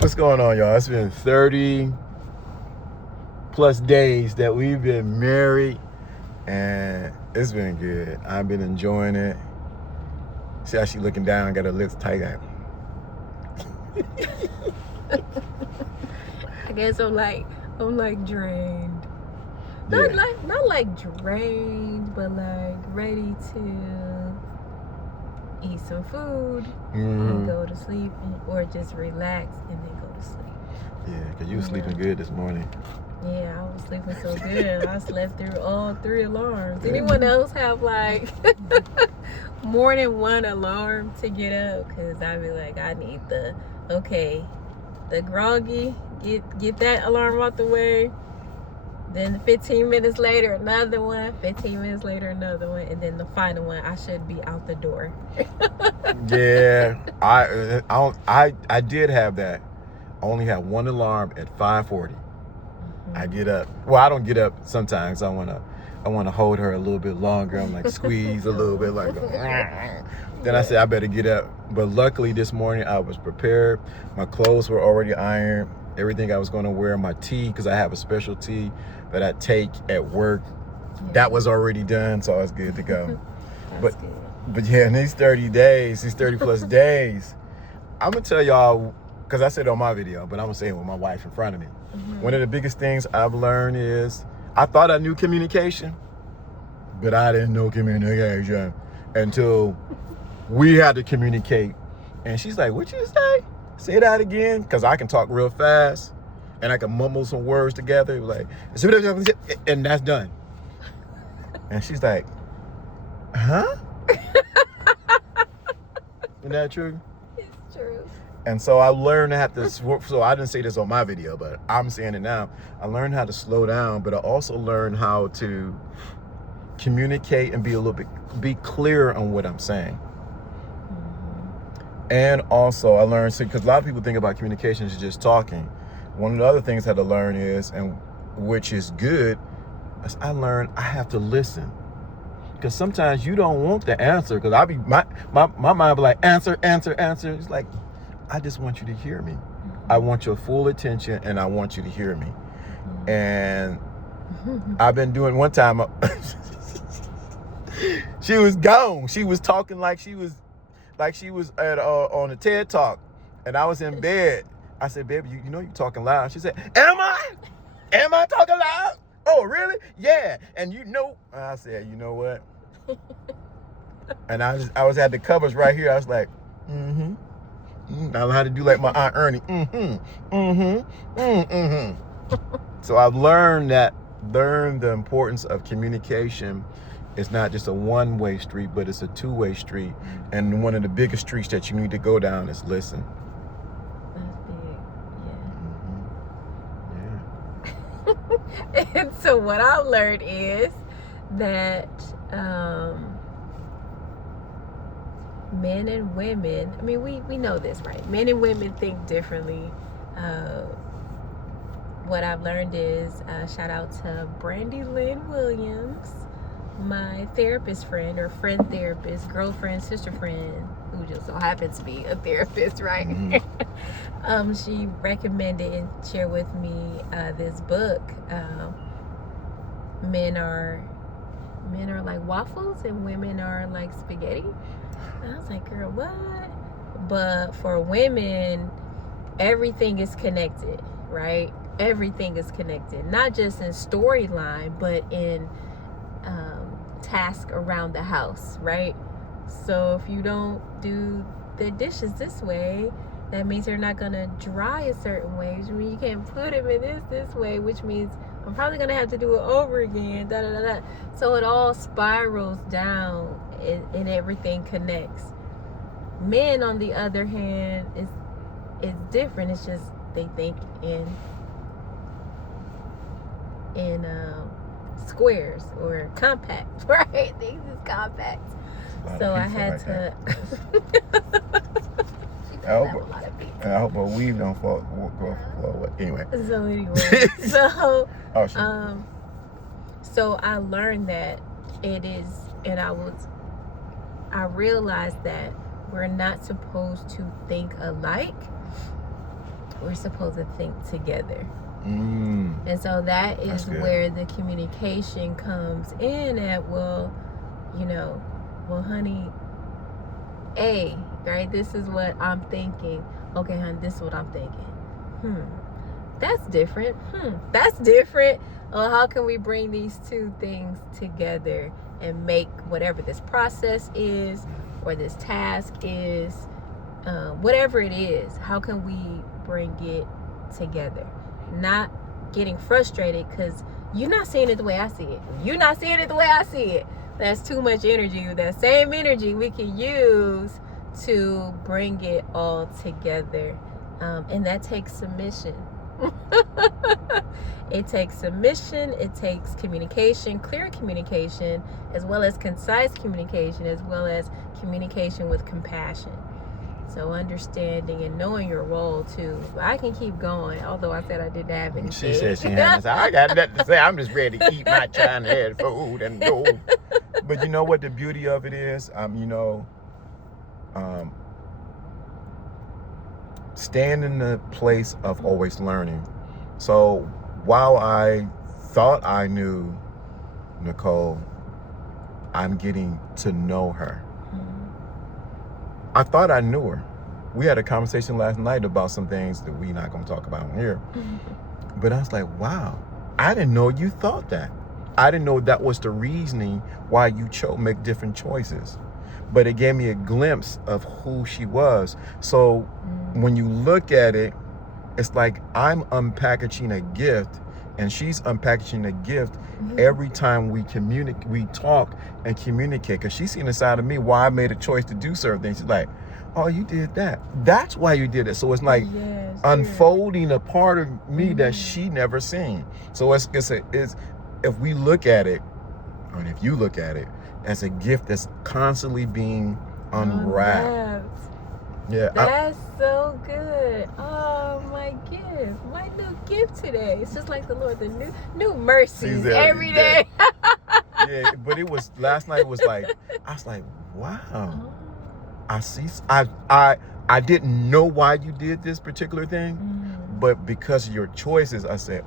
What's going on, y'all? It's been 30 plus days that we've been married, and it's been good. I've been enjoying it. See how she looking down, got her lips tight out. I guess I'm like drained. Yeah. Not like drained, but like ready to eat some food and go to sleep, or just relax and then go to sleep. Yeah, because you were sleeping good this morning. Yeah, I was sleeping so good. I slept through all 3 alarms. Anyone else have like more than one alarm to get up? Because I'd be like, I need the groggy, get that alarm out the way. Then 15 minutes later, another one. 15 minutes later, another one. And then the final one, I should be out the door. Yeah, I did have that. I only have one alarm at 5:40. I get up. Well, I don't get up sometimes. I wanna hold her a little bit longer. I'm like squeeze a little bit, like. Then I said I better get up. But luckily this morning I was prepared. My clothes were already ironed. Everything I was going to wear, my tea, because I have a special tea that I take at work, that was already done, so I was good to go. But yeah, in these 30 plus days, I'm gonna tell y'all, because I said it on my video, but I'm gonna say it with my wife in front of me. One of the biggest things I've learned is, I thought I knew communication, but I didn't know communication until we had to communicate. And she's like, "What you say? Say that again," because I can talk real fast and I can mumble some words together, like, and that's done. And she's like, "Huh?" Isn't that true? It's true. And so I learned how to, so I didn't say this on my video, but I'm saying it now. I learned how to slow down, but I also learned how to communicate and be clear on what I'm saying. And also I learned, because a lot of people think about communication as just talking. One of the other things I had to learn is, and which is good, is I learned I have to listen. Because sometimes you don't want the answer, because my mind be like, answer. It's like, I just want you to hear me. I want your full attention, and I want you to hear me. And I've been doing, one time, she was gone. She was talking like she was at on a TED Talk, and I was in bed. I said, "Baby, you know you talking loud." She said, Am I talking loud? Oh, really? Yeah. And you know, I said, "You know what?" And I was at the covers right here. I was like, I know how to do like my Aunt Ernie. So I've learned the importance of communication. It's not just a one-way street, but it's a two-way street. And one of the biggest streets that you need to go down is listen. That's big, yeah. And so what I've learned is that men and women, I mean, we know this, right? Men and women think differently. What I've learned is, shout out to Brandy Lynn Williams, my therapist friend, or friend therapist, girlfriend, sister friend, who just so happens to be a therapist, right? She recommended and shared with me this book. Men are like waffles and women are like spaghetti. And I was like, girl, what? But for women, everything is connected, right? Everything is connected, not just in storyline, but in task around the house, right? So if you don't do the dishes this way, that means they're not gonna dry a certain way, which means you can't put them in this way, which means I'm probably gonna have to do it over again, So it all spirals down, and everything connects. Men, on the other hand, is different. It's just they think in squares or compact, right? Things is compact. So I had to. I hope my weave don't fall. Anyway. So I learned that it is, and I realized that we're not supposed to think alike. we're supposed to think together. Mm. And so that That's is good. where the communication comes in at, well, honey, right? This is what I'm thinking. Okay, honey, this is what I'm thinking. That's different. That's different. How can we bring these two things together and make whatever this process is or this task is, whatever it is, how can we bring it together? Not getting frustrated because you're not seeing it the way I see it. You're not seeing it the way I see it. That's too much energy. That same energy we can use to bring it all together. And that takes submission. It takes submission, it takes communication, clear communication, as well as concise communication, as well as communication with compassion. So understanding and knowing your role too. I can keep going, although I said I didn't have anything. She said she had to. I got nothing to say. I'm just ready to eat my China head food and go. But you know what the beauty of it is? Stand in the place of always learning. So while I thought I knew Nicole, I'm getting to know her. I thought I knew her. We had a conversation last night about some things that we're not going to talk about here. But I was like, wow, I didn't know you thought that. I didn't know that was the reasoning why you make different choices. But it gave me a glimpse of who she was. So when you look at it, it's like I'm unpackaging a gift and she's unpackaging a gift every time we talk and communicate. Because she's seen inside of me why I made a choice to do certain things. She's like, oh, you did that. That's why you did it. So it's like unfolding a part of me that she never seen. So it's if we look at it, or if you look at it, as a gift that's constantly being unwrapped. Yeah, that's so good. Oh, my gift, my new gift today. It's just like the Lord, the new mercies every day. Yeah, but it was last night. Was like I was like, wow. I see. I didn't know why you did this particular thing, but because of your choices, I said.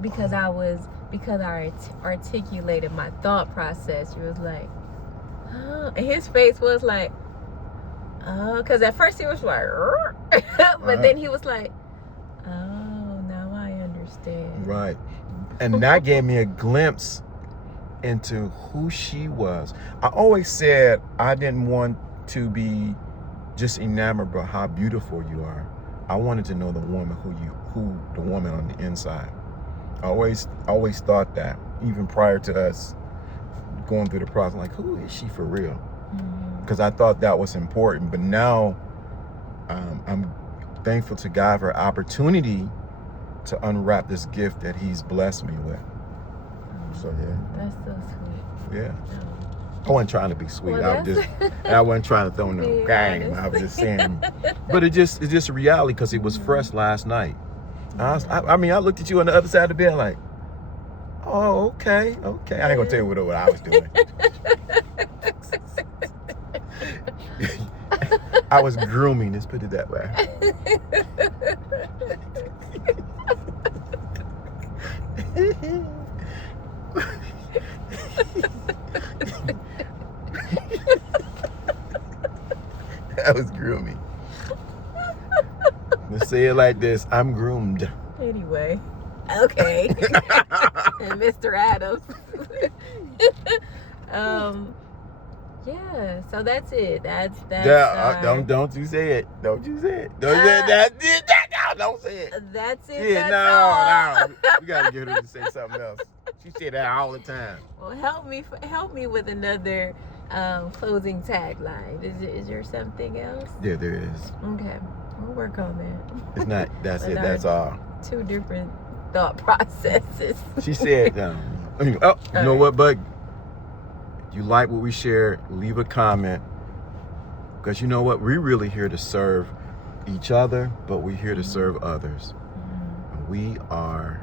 Because I articulated my thought process. He was like, oh, and his face was like, oh, because at first he was like, but then he was like, oh, now I understand. Right. And that gave me a glimpse into who she was. I always said I didn't want to be just enamored by how beautiful you are. I wanted to know the woman who the woman on the inside. I always thought that, even prior to us going through the process, like, who is she for real? Because I thought that was important. But now I'm thankful to God for opportunity to unwrap this gift that he's blessed me with. So yeah. That's so sweet. Yeah. I wasn't trying to be sweet. Well, I wasn't trying to throw no game. I was just saying. But it's just a reality because it was fresh last night. I looked at you on the other side of the bed like, oh, okay. I ain't gonna tell you what I was doing. I was grooming, let's put it that way. I was grooming. Let's say it like this, I'm groomed. Anyway, okay. And Mr. Adams. Yeah, so that's it. That's don't you say it. Don't you say it. Don't say it. That's it. Yeah, no. We gotta get her to say something else. She say that all the time. Well, help me with another closing tagline. Is there something else? Yeah, there is. Okay, we'll work on that. It's not. That's it. That's all. Two different thought processes. She said, you know what, bud? You like what we share, leave a comment. Because you know what? We're really here to serve each other, but we're here to serve others. And we are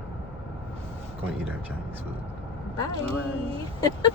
going to eat our Chinese food. Bye.